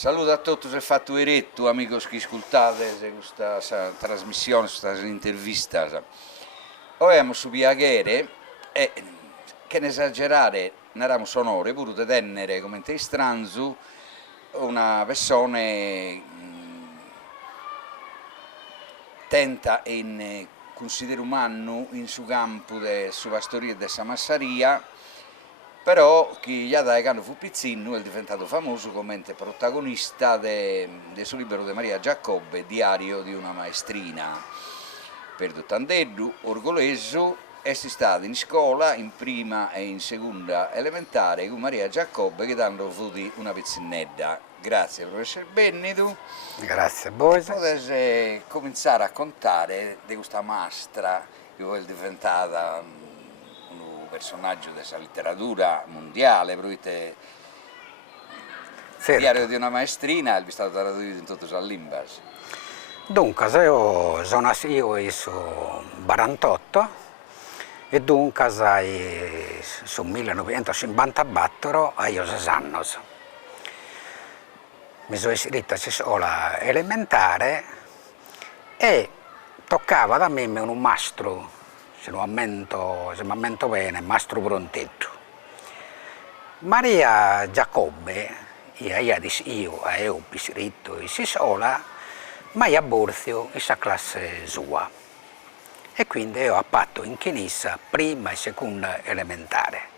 Saluto a tutti e fatto eretto, amigos che ascoltate questa trasmissione, questa intervista. Oggi siamo su Piacere e che ne esagerare, non eravamo sonore, pure di tenere come te stranzu una persona tenta in considero umano in suo campo de sua pastoria e della massaria, però chi gli ha dato quando fu pizzino è diventato famoso come protagonista del suo libro di Maria Giacobbe, Diario di una maestrina. Per Tandeddu, orgoglioso, è stato in scuola in prima e in seconda elementare con Maria Giacobbe che danno avuto una pizzinetta. Grazie professor Bennitu. Grazie a voi. Potete cominciare a raccontare di questa mastra che poi è diventata un personaggio della letteratura mondiale, perché Certo. Diario di una maestrina è stato tradotto in tutte le lingue. Dunque, io sono nato nel 48 e dunque sul 1954 io 6 anni. Mi sono iscritto a scuola elementare e toccava da me un mastro, se mi ammento bene, mastro Prontetto. Maria Giacobbe, io ho iscritto a scuola, ma io a Borzio, questa classe sua. E quindi ho fatto in Chinissa prima e seconda elementare.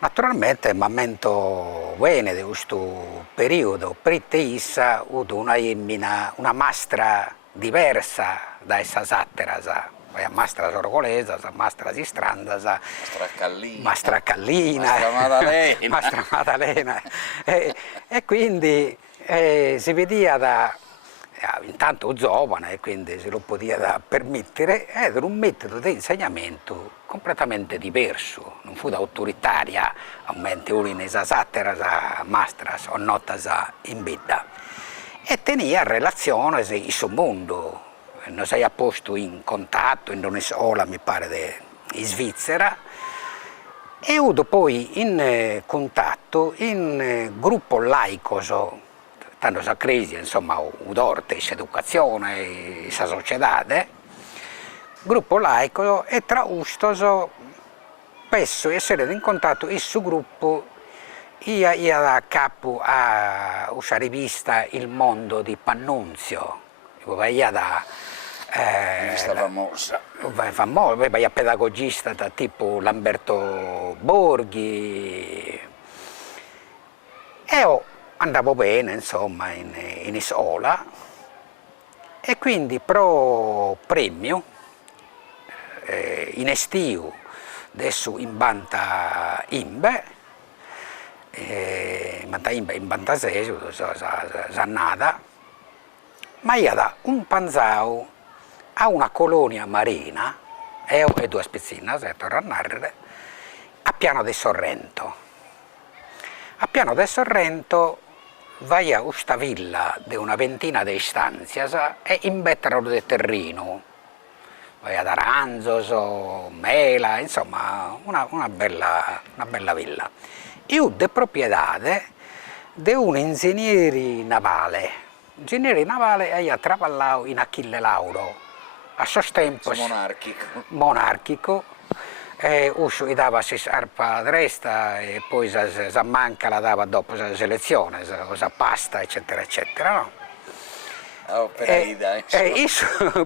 Naturalmente mi ammento bene di questo periodo, perché issa ho avuto una mastra diversa da questa sattera, la mastra sorgolesa, la mastra sistranda, mastra Callina, mastra Maddalena. E quindi si vedeva intanto giovane e quindi se lo poteva permettere, era un metodo di insegnamento completamente diverso, non fu da autoritaria, aumenti uno in esa sattera, mastras o notas in vita, e tenia relazione con il suo mondo, non si è posto in contatto in una scuola, mi pare, in Svizzera, e ho avuto poi in contatto in gruppo laico, tanto sa crisi, insomma, udorte, educazione, questa società, gruppo laico, e tra ustos spesso essere in contatto il suo gruppo, io da capo a questa rivista Il Mondo di Pannunzio, io da rivista famosa. Famosa, io pedagogista da tipo Lamberto Borghi, e andavo bene, insomma, in scuola, e quindi pro premio in estiu adesso in Banta Imbe, in Bantasesio, Sannata, ma io da un panzao a una colonia marina, e due spezzine, a Piano del Sorrento. A Piano del Sorrento vai a questa villa di una ventina di stanze e imbettano del terreno. Vai ad Aranzos, Mela, insomma una bella villa. Io di proprietà di un ingegnere navale. Ingegnere navale e io lavorato in Achille Lauro, a suo tempo monarchico. Uscio gli dava arpa destra e poi se manca la dava dopo la selezione, la pasta, eccetera, eccetera. No?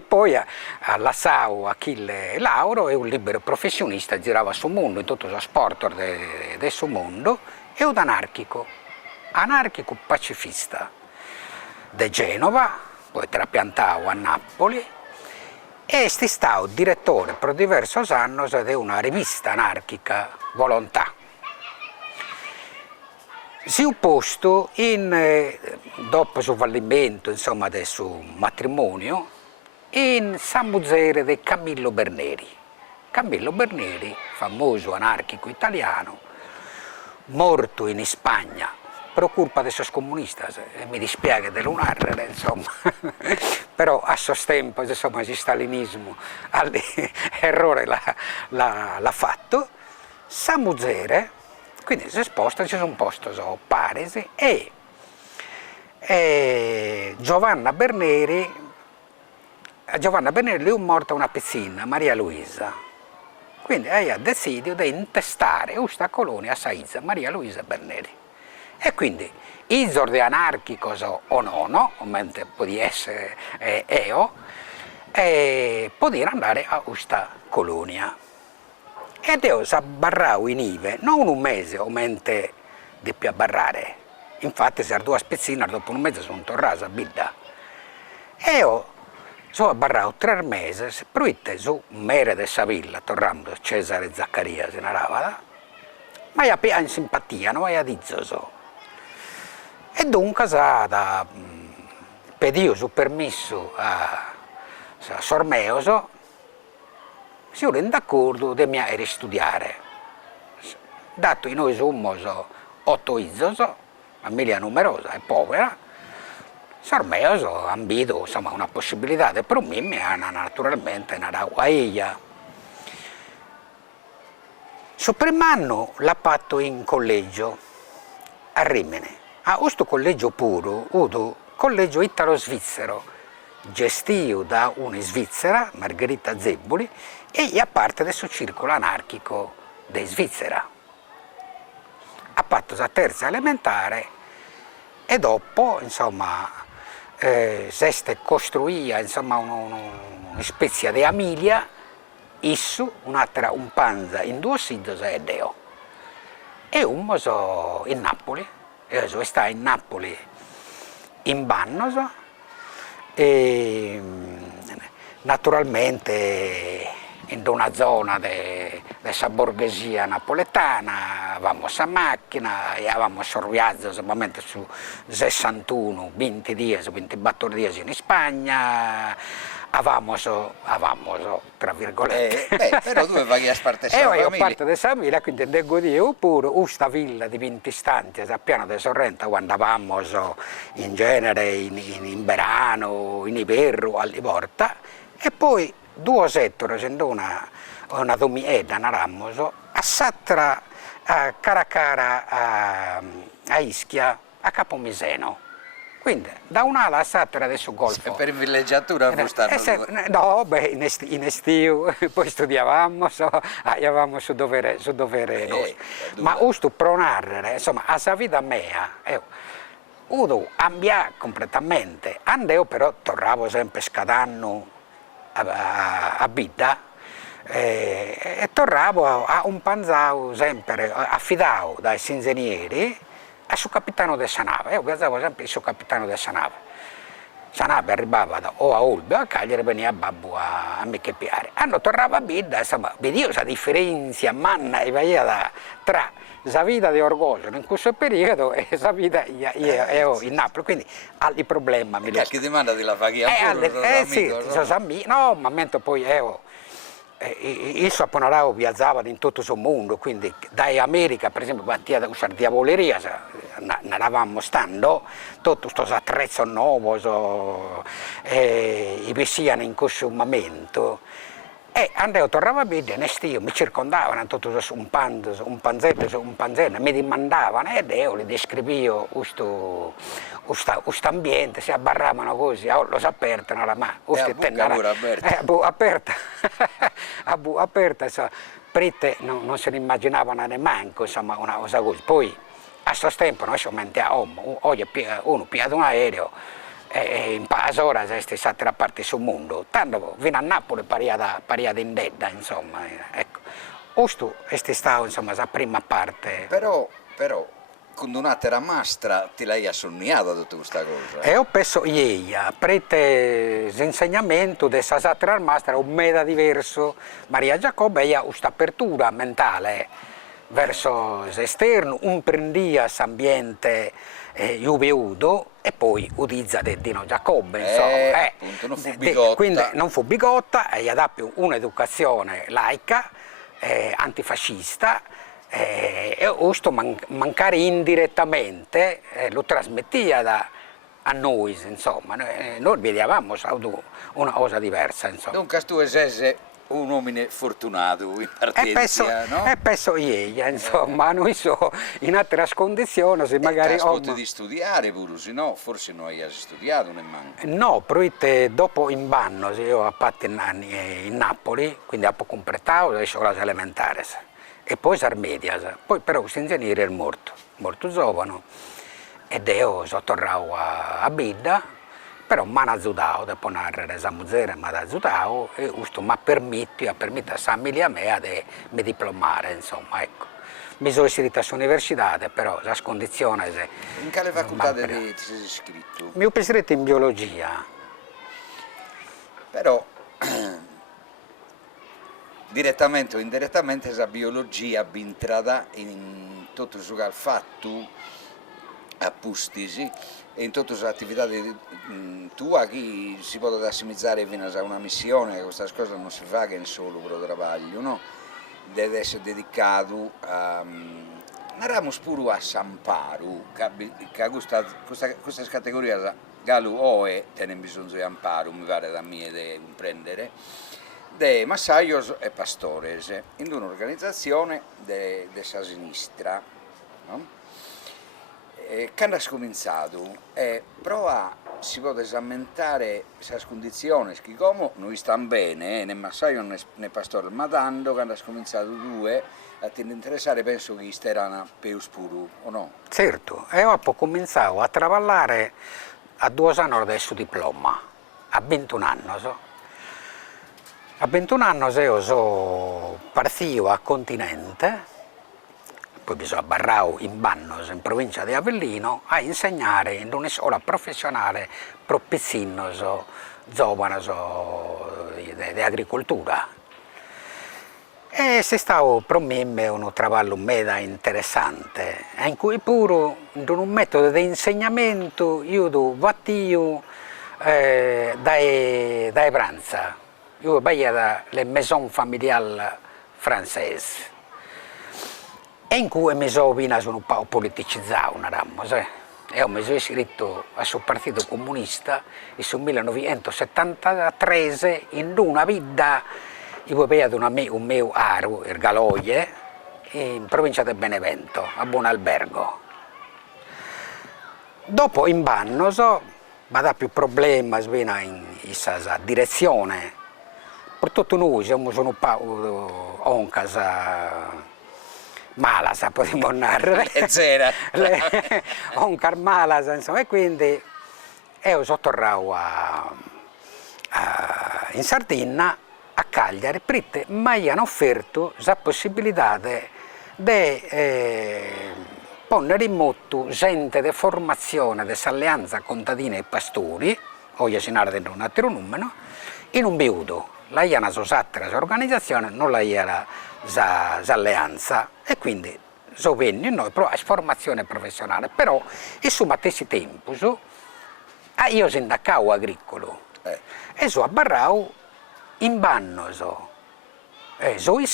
Poi alla SAU Achille Lauro è un libero professionista, girava sul mondo, in tutto lo sport del suo mondo, e un anarchico pacifista di Genova, poi trapiantato a Napoli, e è stato direttore per diversi anni di una rivista anarchica, Volontà. Si è opposto dopo il suo fallimento, insomma, del suo matrimonio, in San Muzzere di Camillo Berneri. Camillo Berneri, famoso anarchico italiano, morto in Spagna per colpa dei suoi comunisti, mi dispiace dell'unarre, insomma, però a suo tempo, insomma, il stalinismo l'errore l'ha fatto. San Muzzere Quindi si sposta, ci sono posti a Parisi e Giovanna Berneri le è morta una piccina, Maria Luisa. Quindi lei ha deciso di intestare questa colonia a Saiza, Maria Luisa Berneri. E quindi, isordi anarchicos o no, mentre può essere io, poter andare a questa colonia. Ed io si barravo in Ive, non un mese, o mente di più a barrare. Infatti, se due spezzine, dopo un mese sono tornato a Bidda. E io sono barrato 3 mesi, poi su mere de Savilla, tornando Cesare Zaccaria, se narrava, ma io in simpatia, non io dizzo. E dunque, da pedio su permesso a Sormeoso, si sono d'accordo di mi studiare. Dato che noi siamo 8 izos, famiglia numerosa e povera, Sormeoso ha ambito insomma, una possibilità per me, naturalmente una guaiglia. Il primo anno l'ha fatto in collegio a Rimini. A questo collegio puro, un collegio italo-svizzero, gestito da una svizzera, Margherita Zebboli, e a parte del suo circolo anarchico di Svizzera. Ha fatto la terza elementare e dopo, insomma, si costruì insomma, una specie di Amilia, issu, un'altra un panza in 2 siti e deo. E uno in Napoli, io sono stato in Napoli in Bannos, e naturalmente in una zona della borghesia napoletana, avevamo a macchina e avevamo sorviato solamente su 61, 20 giorni, 24 giorni in Spagna, avevamo, tra virgolette. Però tu avevi parte della famiglia. Io parte della famiglia, quindi devo dire pure questa villa di 20 stanti a Piano di Sorrento, quando avevamo in genere in verano, in inverno, a Livorta, e poi 2 settori, in una domieda, a Sattra, a Caracara, a Ischia, a Capomiseno. Quindi da un'ala a Sattra adesso golfo. Per villeggiatura no, in estiu, poi studiavamo, andavamo su dovere noi. Ma questo pronarre, insomma, a sa vita mia, uno cambia completamente. Andeo però tornavo sempre scadano a Bidda e tornavo a un panzao sempre affidato dai ingegneri a suo capitano della nave. Io viaggiavo sempre il suo capitano della nave. La nave arrivava o a Olbia o a Cagliari, veniva a Babbo a me che piare. Quando tornava a Bidda, insomma, vedevo la differenza manna e veia tra la vita di Orgoglio in questo periodo e la vita io in Napoli, quindi altri problemi. Che domanda della faglia sì, no, ma mentre poi il Saponarao viaggiava in tutto il mondo, quindi da America, per esempio, partia da usare diavoleria, ne eravamo stando, tutto questo attrezzo nuovo, i vessiano in questo momento. E andavo, tornavo a Bidda, mi circondavano tutto un panzetto, mi dimandavano ed io li descrivevo questo ambiente, si abbarravano così, lo apertano, ma aperta, prete non se ne immaginavano neanche insomma, una cosa così. Poi a questo tempo noi siamo oggi uno piato un aereo, in ora è stata la parte sul mondo, tanto fino a Napoli pariata in dedda, insomma, ecco. Questo è stato, insomma, la prima parte. Però, quando un'altra mastra ti l'hai assonniata tutta questa cosa? E ho penso ieri, prete l'insegnamento di questa altra mastra, un meda diverso, Maria Giacobbe, ha questa apertura mentale verso l'esterno, un prendia l'ambiente juviudo e poi utilizza Dino Giacobbe, insomma. Appunto, non fu bigotta. Quindi non fu bigotta e gli ha dato un'educazione laica, antifascista, e questo mancare indirettamente lo trasmetteva a noi, insomma. Noi vedevamo una cosa diversa, insomma. Dunque tu esese un uomo fortunato in partenza, no? E penso io, insomma, noi so in altre condizioni, se magari... di studiare pure, se no forse non hai studiato nemmeno. No, però dopo in Banno, io ho fatto in Napoli, quindi ho completato le scuole elementari, e poi le medie, poi però questo ingegnere è morto giovane, ed io sono tornato a Bidda, però mi hanno aiutato, dopo una resamuzera mi hanno aiutato e questo mi ha permesso a famiglia mia di mi diplomare, insomma, ecco. Mi sono iscritto all'università, però la condizione è... In quale facoltà ti sei iscritto? Mi ho iscritto in biologia. Però, direttamente o indirettamente, la biologia è entrata in tutto il suo fatto a Pustisi, e in tutte le attività tua che si può assimizzare fino a una missione, questa cosa non si fa che in solo per lavoro, no? Deve essere dedicato a narramos pure a Samparu, che questa categoria Galu Oe tene bisogno di amparo, mi pare da me di comprendere, de massaios e pastores, in un'organizzazione della sinistra, no? Quando ha cominciato, prova si può esaminare queste condizioni, che come noi stiamo bene, né massaio né pastore, ma tanto quando ha cominciato due, a te interessare penso che erano più spuro, o no? Certo, e io ho cominciato a lavorare a 2 anni adesso diploma, a 21 anni. A 21 anni io sono partito a Continente, poi mi sono abbarrato in Bannos, in provincia di Avellino, a insegnare in una scuola professionale per piccini, giovani di agricoltura. E è stato per me un lavoro mega interessante, in cui pure in un metodo di insegnamento io ho fatto dai pranza, io vedo le maison familiali francesi. E in cui mi sono un po' politicizzato, io mi sono iscritto al suo partito comunista nel 1973 in una vita, io vedo un mio aro, il Galoie, in provincia di Benevento, a Buonalbergo. Dopo in Banno, mi ha più problemi in questa direzione, per tutto noi siamo un po' oncas, malas, potremmo narrare. E zera. Oncar malas, insomma, e quindi io sono tornato in Sardegna, a Cagliari, perché mi hanno offerto la possibilità di ponere in moto gente di formazione dell'Alleanza Contadini e Pastori, oggi si narra di un altro numero, in un biudo. La IANA sosatta l'organizzazione, non la IANA l'alleanza, e quindi so venne noi però a formazione professionale, però e su matessi tempo io sindacavo agricolo e so abbarrao in Banno so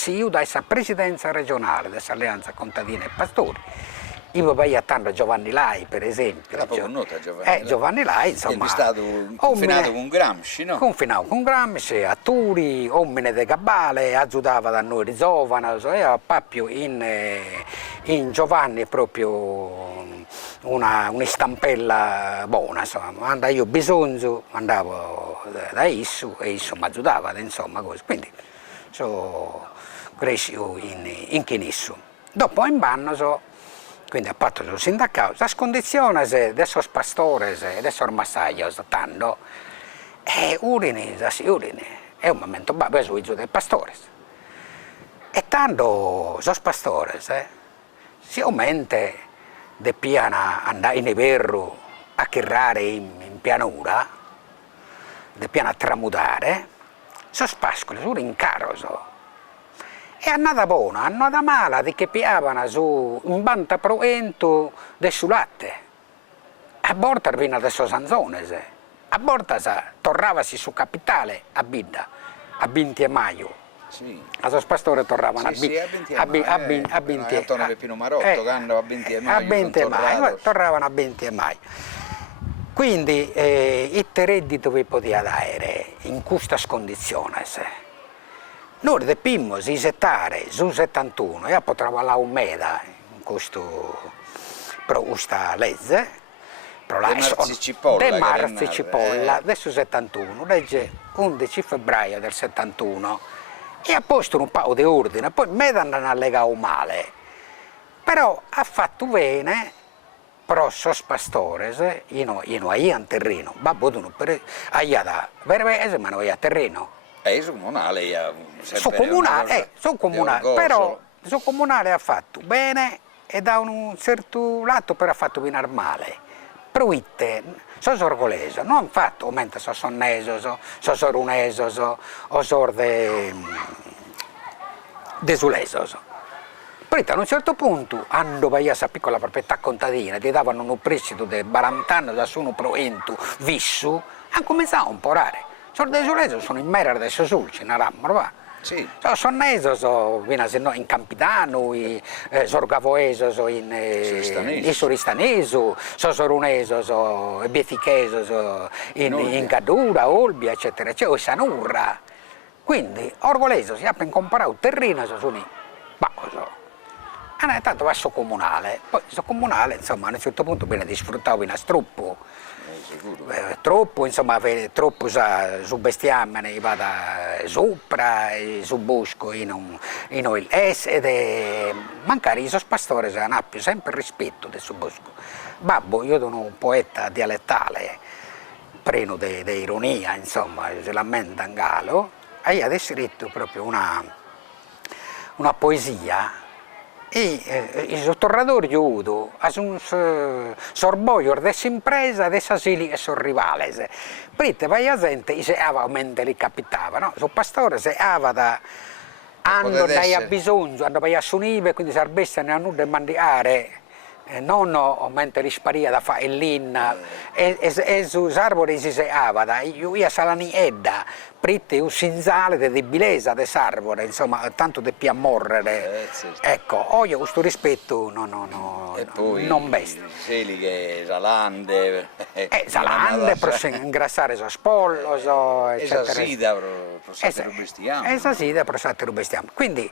io da essa presidenza regionale dell'alleanza contadini e pastori. Io vedo tanto Giovanni Lai, per esempio. Era poco nota Giovanni Lai. Giovanni Lai, insomma. È stato confinato con Gramsci, no? Confinato con Gramsci, a Turi, uomini di Cabale, aiutava da noi di giovani, e proprio in Giovanni proprio una stampella buona, insomma. Quando io ho bisogno andavo da esso e esso mi aiutava, insomma, così. Quindi sono cresciuto in Chinissu. Dopo in Banno quindi a patto del sindacato, le condizioni dei pastori e dei massaggi, tanto, urine, è un momento basso dei pastori. E tanto i pastori si aumenta di piana andare in inverno a chirrare in pianura, di piana a tramutare, sono pascoli, sono in carro. E andata buona, andata male, di che piavano su un banta provento del latte. A borda veniva da Sanzone, a borda tornavasi su capitale a Bidda, a 20 maggio. Sì. A sos pastore tornavano a 20 Antonio Peppino Marotto, che andava a 20 maggio. A 20 maggio, tornavano a 20 maggio. Quindi il reddito vi poteva dare in queste condizioni. noi dobbiamo settare su 71 e poi lavorare un meda in questo per questa legge. De Marzi Cipolla, adesso 71, legge 11 febbraio del 71 e ha posto un po' di ordine, poi me hanno allegato male, però ha fatto bene, però sos pastores, io a terreno, babbo tu non per da vervese ma noi a terreno. Su comunale, Su comunale, però su comunale ha fatto bene e da un certo lato però ha fatto venire male. Proitte, sono orgoglioso, non ho fatto, mentre sono sonneso, sono soruneso, o sono desuleso. Poi a un certo punto, quando vai a questa piccola proprietà contadina, ti davano un prestito di 40 anni da sono proento, vissu, hanno cominciato a imporare. Sono desuleso, sono in mera adesso sul, ce n'eravamo, va. Sì. Sono sonneso, sono in Campidano, sono gavoeso, sono in Soristaneso, sono soruneso, sono bieticheso, sono in Gadura, Olbia, eccetera, eccetera, o Sanurra. Quindi, orgoglioso, si apre in comparare un terreno, sono in pauso. Tanto va su comunale, poi su comunale, insomma, a un certo punto viene disfruttato in struppo. Troppo, insomma, troppo su bestiame ne vada sopra, su bosco ed mancare i pastore hanno più sempre rispetto del suo bosco. Babbo, io sono un poeta dialettale, pieno di ironia, insomma, se lamenta in galo, e ha scritto proprio una poesia. E i tornatori giudo a un sorboio dessa impresa dessa sili e sono rivale. Prite vai a gente se ava mente li capitava, no? Sul pastore se ava da anno dai a bisogno, quando vai a sunive, quindi sarebbe ne hanno da mandare non mentre li sparia da fare l'inna e su arbori si ava da io salani edda prite un sinzale di bilesa de s'arbore, insomma, tanto di più a morrere. Ecco, io questo rispetto e poi non bestia. Seli che salande. Salande, per ingrassare so spollo, eccetera. Esa sida per sate rubestiamo. Quindi,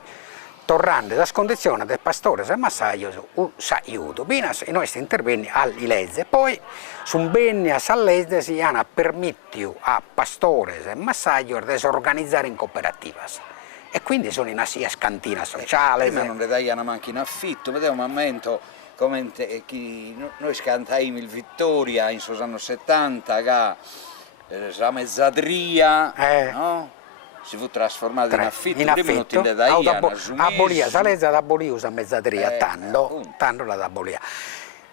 tornando alla condizione del pastore e massaio, aiuto. Bene, i nostri interventi alle leggi. Poi, su un bene a legge si hanno permesso a pastore e massaio di organizzare in cooperative. E quindi sono in una scantina sociale. Ma non le davano manco in affitto, vedevo un momento come noi scantaimo il Vittoria in anni 70, la mezzadria, no? Si fu trasformato in affitto, abolia, Salezza da abolì usa mezzadria, tanto la da abolia.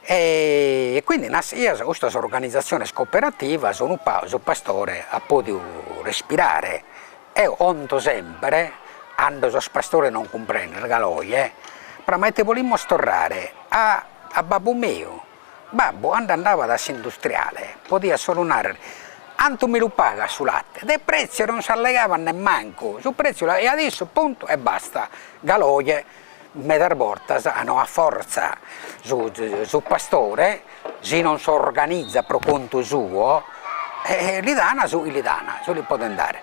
E quindi questa organizzazione cooperativa sono un pauso pastore a potuto respirare e onto sempre, quando il pastore non comprende le galoie, però me te volimmo stornare a babbo mio, babbo quando andava da industriale, poteva suonare Anto me lo paga sul latte, dei prezzi non si allegavano nemmeno, sul prezzo e adesso punto e basta, galoie, medarbortas hanno a forza sul pastore, se non si organizza per conto suo, li dana su li può andare.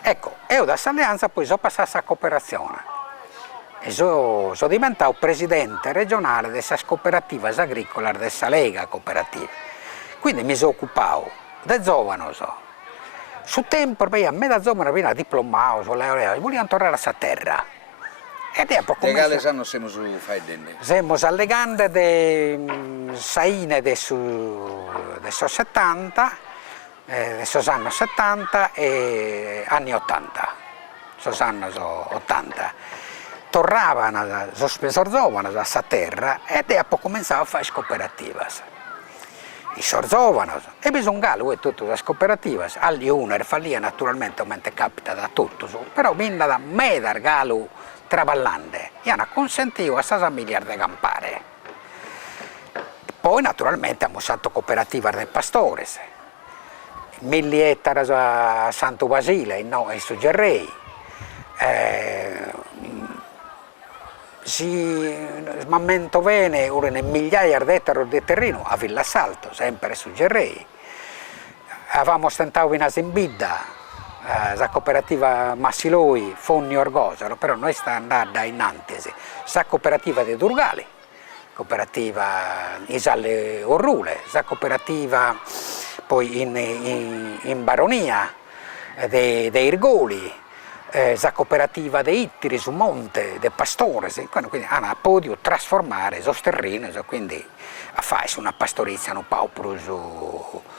Ecco, io da questa alleanza poi sono passato a cooperazione e sono diventato presidente regionale di questa cooperativa agricola, di questa lega cooperativa. Quindi mi sono occupato da giovane, su tempo a me da giovane veniva diplomato, volevano tornare a questa terra. Ed è Legale sanno siamo su Faidende. Siamo allegando di Saine adesso 70, adesso anni 70 e anni 80, anni 80. Tornavano, sono giovani a questa terra ed è poi cominciato a fare cooperative. I sorzovano e bisogna che tutte le cooperative, agli uner fallia naturalmente come capita da tutto, però vinna da me dal galo traballante e hanno consentito a questa famiglia di campare. Poi naturalmente abbiamo fatto cooperativa dei pastori, 1000 ettari a Santo Basile, no, in Suggerrei. Si smammento bene ora nel migliaia di ettari di terreno a Villa Salto, sempre su Gerrei. Avevamo stentato in Asimbidda, la cooperativa Massiloi, Fonni Orgosalo, però noi sta andando in Antesi, la cooperativa di Durgali, cooperativa Isalle Orrule, la cooperativa poi in Baronia dei Irgoli, la cooperativa dei Ittiri su Monte, dei Pastore, quindi hanno potuto trasformare i terreni, quindi a fare una pastorizia un po'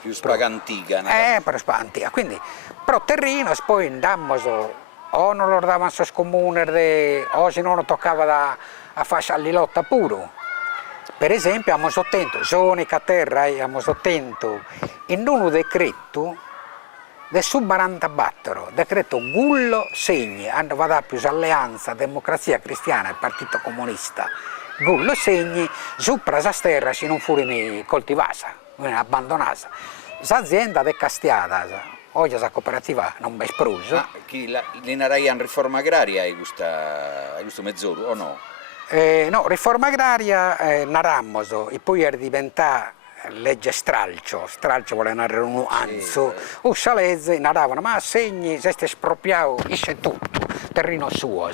più spagantica. Per antica, quindi però terreno poi andammo o non lo davano sul comune o se non toccava a fare l'illotta puro. Per esempio abbiamo sottento, sonica terra abbiamo sottento in un decreto del sub-44, decreto Gullo Segni, hanno vada più alleanza Democrazia Cristiana e Partito Comunista, Gullo Segni, sopra la terra se non furono coltivata, abbandonata. L'azienda è castiata, oggi la cooperativa non è esprusa. L'inaraian riforma agraria è questo mezz'ora o no? No, riforma agraria narammoso, e poi è diventata legge stralcio vuole narrare un nuanzo, o salezze naravano, ma segni, se è espropriato, isce tutto, terreno suo.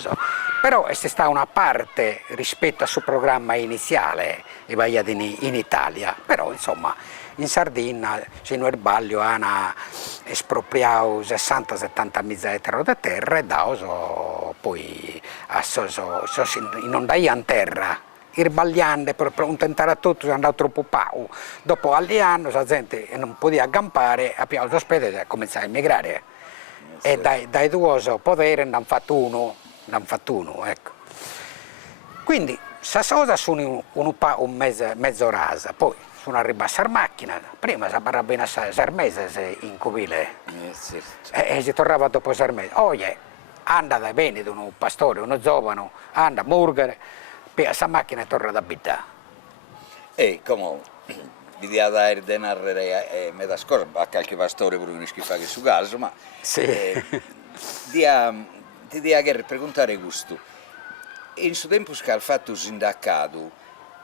Però è stata una parte rispetto al suo programma iniziale, in Italia, però insomma in Sardegna, se non sbaglio, hanno espropriato 60-70 mila ettari di terra e dato poi non dai in terra. Irbagliando per tentare a tutto, è andato troppo poco. Dopo agli anni la gente non poteva accampare, abbiamo l'ospedale e ha cominciato a emigrare. E dai due poteri ne hanno fatto uno, ecco. Quindi, questa cosa sono un mezzo rasa, poi sono arrivata a macchina, prima si parlava bene a 6 mesi in Covile, e si tornava dopo 6 mesi. Oggi, anda bene di un pastore, uno giovane, anda a Murgere, per questa macchina torna ad abitare. E come vi dia da narrare me da scorsa a qualche pastore pure che fa che su caso, ma sì. ti dia che preguntare questo. In suo tempo che ha fatto il sindacato,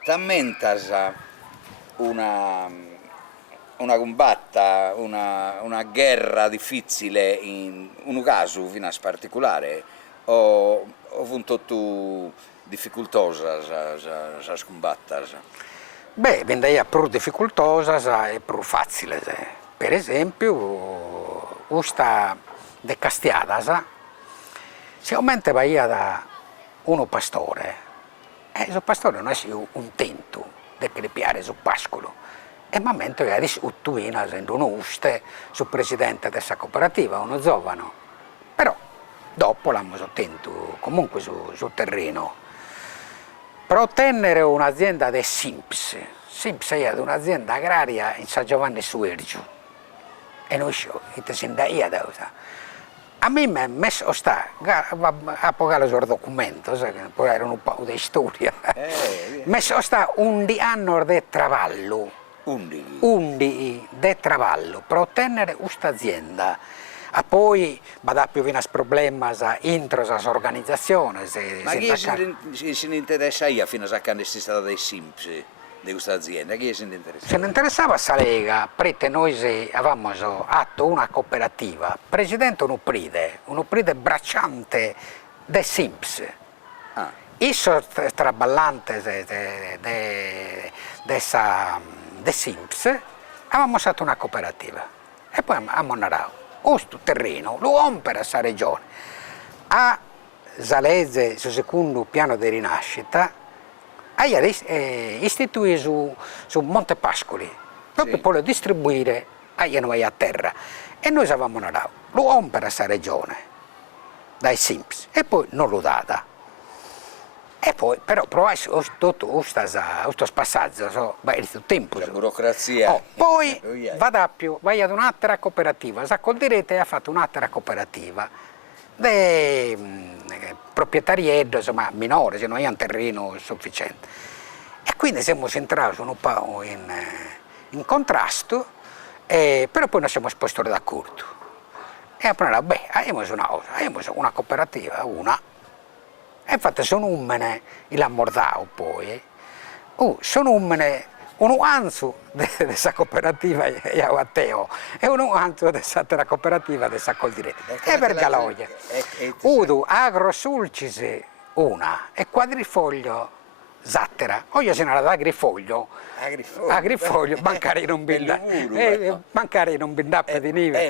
t'ammentas una combatta, una guerra difficile in un caso fino a particolare o avuto tu difficoltosa sa combatta? Beh, vendeia più difficoltosa e più facile. Per esempio, questa de Castiada, sicuramente va da uno pastore, e il pastore non è un tento di crepiare sul pascolo, e mi momento che adesso uttuina essendo uno uste sul presidente della cooperativa, uno giovane, però dopo l'hanno sottento comunque sul terreno. Per ottenere un'azienda di Simps è un'azienda agraria in San Giovanni Suergiu, e noi a me mi ha messo a pagare il documento, poi era un po' di storia, messo un anno di traballo, 11 di traballo per ottenere questa azienda. E poi va più vino problemi intro l'organizzazione. Ma chi si interessa fino a quando si stata dei Simps di questa azienda? Chi si interessa? Se ne interessava la Lega, perché noi avevamo atto una cooperativa, presidente un upride bracciante dei Simps. Isso traballante dei Simps, avevamo fatto una cooperativa e poi abbiamo narrato. Questo terreno lo hanno per questa regione. A Zalese, sul secondo piano di rinascita, ha istituito su Monte Pascoli, proprio per distribuire a terra. E noi avevamo narrato, lo hanno per questa regione, dai Simps, e poi non lo data. E poi, però, tutto questo passaggio, il tempo. La burocrazia. Poi vai ad un'altra cooperativa, Zaccoldirete ha fatto un'altra cooperativa, di proprietariato, insomma, minore, se non è un terreno sufficiente. E quindi siamo entrati un po' in contrasto, però poi noi siamo spostati d'accordo. E abbiamo detto, abbiamo una cooperativa, e infatti sono umane, il ammordato poi, sono umane un anzo della cooperativa Iauateo e un anzo della cooperativa di Coldiretti. E per Galoia. Udo agrosulcisi una e quadrifoglio zattera. Oggi se ne da agrifoglio. Agrifoglio, mancare non bindappe di nive.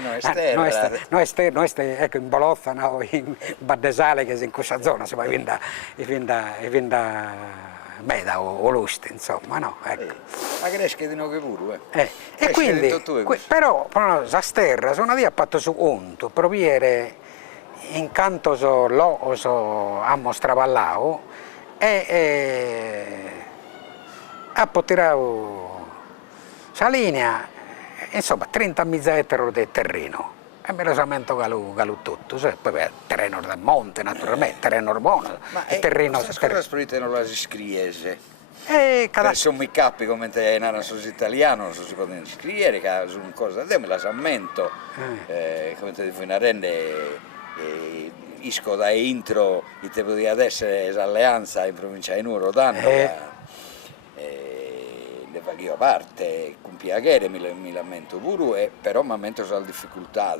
Noi ecco in Bolozza, no, in Baddesale che è in questa zona, si va vinda Meda o Lusti, insomma, no, ecco. Ma cresce di nuovo che pure, e quindi, però, Zasterra, sono lì a patto su conto, proviere incanto a mostravallao e ha tirato la linea, insomma, 30 ettari di terreno. E me lo samento galu tutto, poi terreno del monte, naturalmente, terreno buono. Ma terreno cosa sprite non la si scriese? Cada... Sono mi capi come te in sos italiano, non si possono scrivere, che sono cose da me la sammento, come te devo rende isco da intro, e te poteva essere l'alleanza in provincia di Nuoro d'Anno, le faghi a parte, con Piaghere mi lamento pure, però mi lamento sulle difficoltà.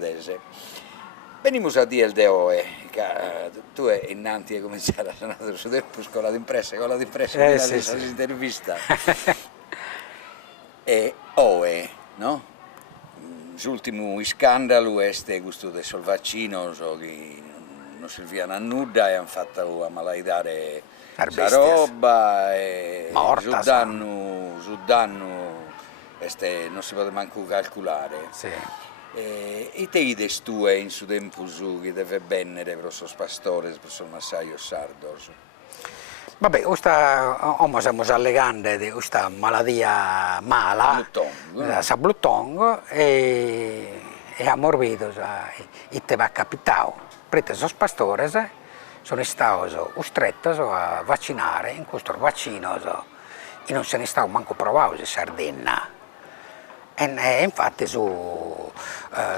Veniamo a dire il DOE, che tu innanzi hai cominciato a suonare su del scuola d'impresa, sì. Intervista. E OE, no? L'ultimo scandalo è questo del Solvaccino, che non servivano a nulla e hanno fatto ammaladare la roba e morta, su danno non si può manco calcolare. Sì. E te ides tue in su tempo che deve bennere per i pastori, per i massaio sardos? Vabbè, questa siamo allegando di questa malattia mala, sa Blutong, e ha morbido, e te va capitato. Perché i pastori sono stati costretti a vaccinare, in questo vaccino e non se ne stava manco provato in Sardegna. E infatti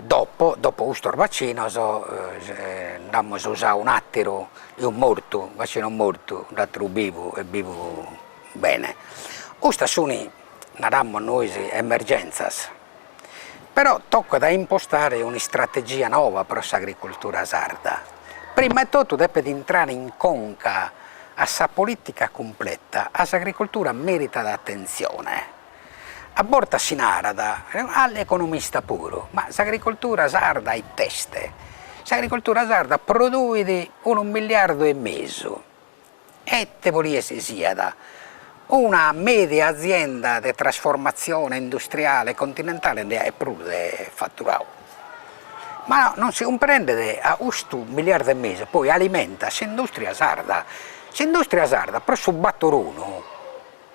dopo questo vaccino andammo a usare un attimo e un morto, vaccino morto, un altro vivo e vivo bene. Queste sono, noi, emergenze. Però tocca da impostare una strategia nuova per l'agricoltura sarda. Prima di tutto deve entrare in conca a questa politica completa, l'agricoltura merita d'attenzione. A borta sinarada, all'economista puro, ma l'agricoltura sarda è teste. L'agricoltura sarda produce 1,5 miliardi e te volesse sia una media azienda di trasformazione industriale continentale e produce fatturato. Ma non si comprende a questo 1,5 miliardi poi alimenta l'industria sarda. L'industria sarda per su battoruno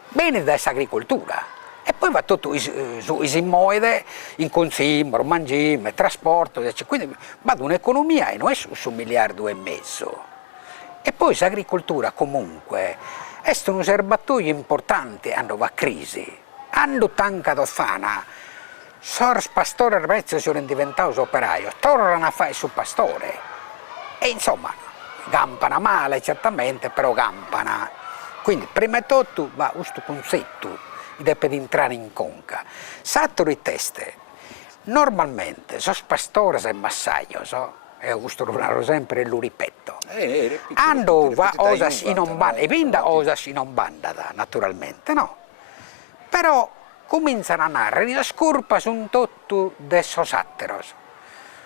bene da agricoltura. E poi va tutto in immoede, in consumo, mangime, trasporto, eccetera. Quindi va un'economia e non è su 1,5 miliardi. E poi l'agricoltura comunque è un serbatoio importante quando va a crisi. Quando tanca d'offana, sors pastore e ragazzi sono diventati operai, tornano a fare su pastore. E insomma, gampana male certamente, però gampana. Quindi prima di tutto va questo concetto deve entrare in conca. Sattori teste, normalmente, sono pastori e massaio, e questo lo sempre lo ripeto. Quando va osa si non banda, e vinda osa si non banda, naturalmente, no? Però cominciano a narrare la scurpa su tutto adesso satteros,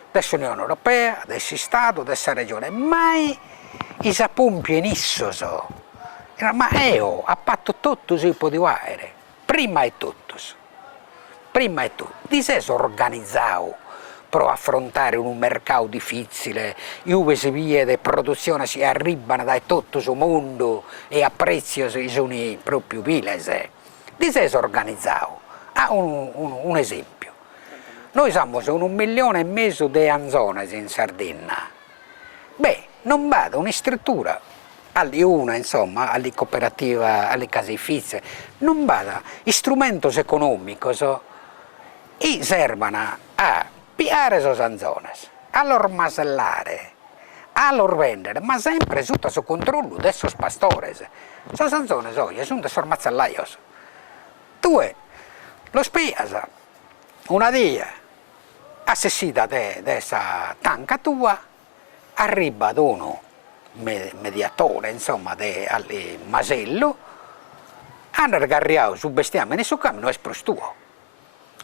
dell'Unione Europea, del Stato, della regione, mai i sapumpi in isso, ma ha fatto tutto si può dire. Prima di tutto, di sé organizzato per affrontare un mercato difficile, dove si vede produzione si arrivano da tutto il mondo e a prezzi sono proprio vilese. Di sé organizzato. Ha un esempio. Noi siamo su 1,5 milioni di anzone in Sardegna. Beh, non vada una struttura all'una, insomma, alle cooperative, alle caseifizie, non vada strumenti economici e servono a piare le zanzone, a loro masellare, a loro vendere, ma sempre sotto il controllo dei pastori. Le zanzone oggi sono dei mazzellaios. Tu Lo spias, una dia, assessita de essa tanca tua, arriva ad uno mediatore, insomma, al masello, hanno rigarriato sul bestiame e su cammino è prostuo.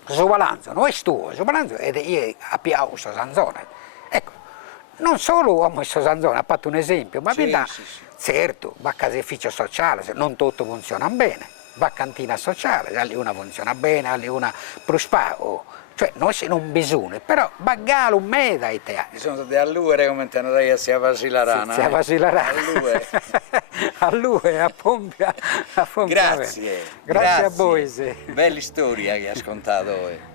Su balanzo non è tuo, su balanzo ed io abbiamo questo sanzone. Ecco, non solo ho messo sanzone, ha fatto un esempio, ma Sì, sì, sì, sì. certo, va a caseificio sociale, non tutto funziona bene, va a cantina sociale, alle una funziona bene, alle una prospago. Cioè, noi se non bisogna, però baggalo un me dai te. Sono de all'uere come te ne sia Vasilarana. Sia Vasilarana. A Pompia. Grazie. Grazie a voi. Sì. Bella storia che hai ascoltato.